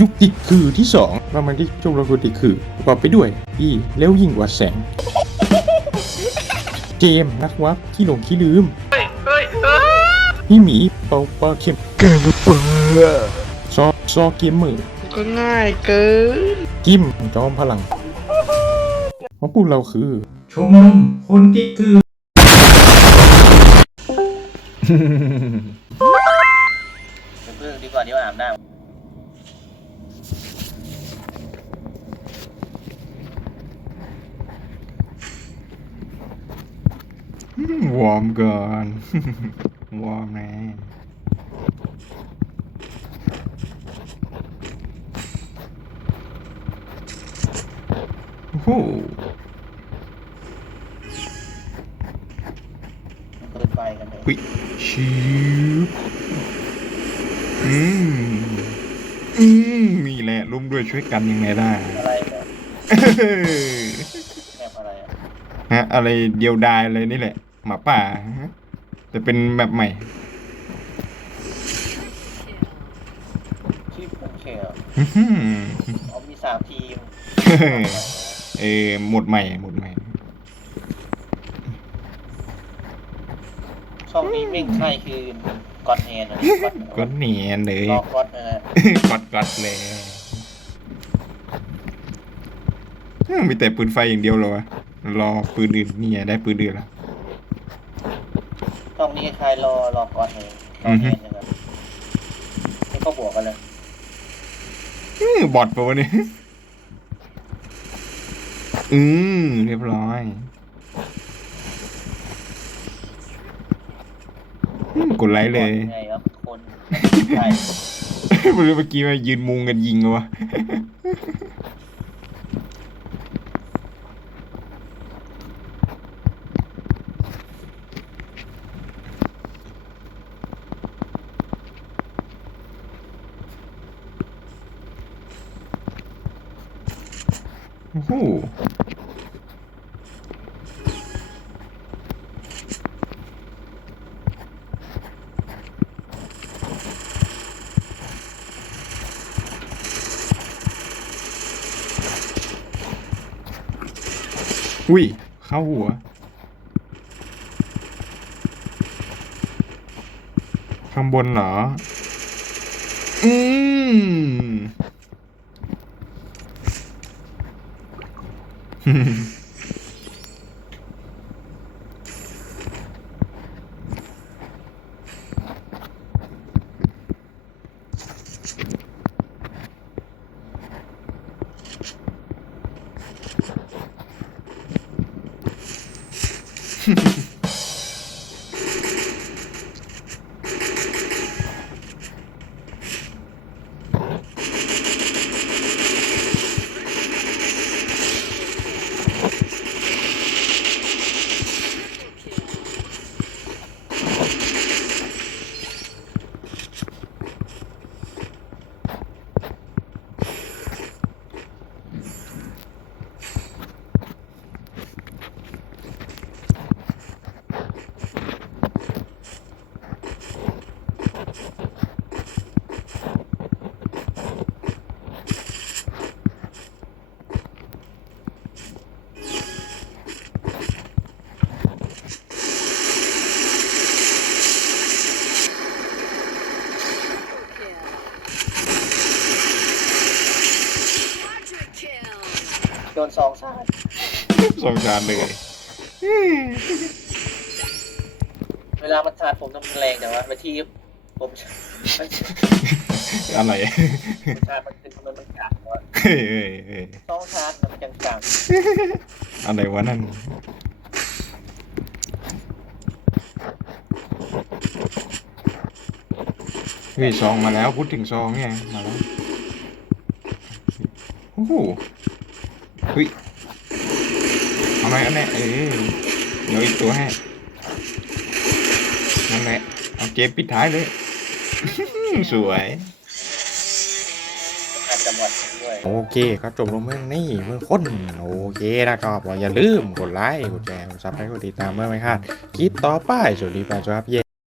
ยุคติดคือที่สองเรามาที่ชมรมคนติดคือประกอบไปด้วยอีเร็วยิ่งกว่าแสง เจมส์นักวับขี้หลงขี้ลืมเฮ้ยเฮ้ยเฮ้ยพี่หมีเปาปลาเข็มแกงเปิดซอซอเกมเมอร์ก็ง่ายเกินกิมจอมพลังเพราะพวกเราคือชมรมคนติดคือเพิ่งดีกว่าเดี๋ยวอาบน้ วอร์มก่อน วอร์มนะโอ้โหำเปิดไฟกันเลยวิชิบอืม อืมนี่แหละร่วมด้วยช่วยกันยังไงได้ อะไรแบบแบบอะไรอะฮะ อะไรเดียวดายอะไรนี่แหละ หมาป่าฮะแต่เป็นแบบใหม่ ชื่อผมเขียวอื้อหือเอามีสามทีมเออหมดใหม่หมดใหม่ ช่องนี้เม่งใช่คือกอดแฮนด์ก็เนียนเลยรอกอดนะฮะกดกดเลยเอ้ามีแต่ปืนไฟอย่างเดียวเหรอวะรอปืนอื่นนี่ไงได้ปืนอื่นแล้วช่ องนี้ใครรอรอกอดแฮนด์กอดแฮนด์นะครับนี่ก็บวกกันเลยอื้อบอดปะวะเนี่ยอืมเรียบร้อยอืมกดไลค์เลย ไงครับคนใช่เมื่อกี้มายืนมุงกันยิงเลยวะ โอ้โหอุ้ย เข้าหัว ข้างบนเหรอ อืม 哼哼哼哼 โดนสองสาดสองจานเลยเวลามันสาดผมน้ำแรงแต่ว่าไปที่ผมมันอะไรชาดมันเป็นทำไมมันกัดวะเฮ้ยเฮ้ยเฮ้ยต้องชาร์จมันจังจังอะไรวะนั่นเฮ้ยซองมาแล้วพูดถึงซองไงมาแล้วโอ้โห เฮ้ยเอาไหมอันนี้เออเดี๋ยวอีกตัวให้นั่นแหละเอาเกมปิดท้ายเลย สวยอาจจะหมดด้วยโอเคครับจบลงเมื่อนี่เมื่อคนโอเคนะครับอย่าลืมกดไลค์กดแชร์กดซับให้กดติดตามเมื่อไม่พลาดคลิปต่อไปสวัสดีไปครับเย่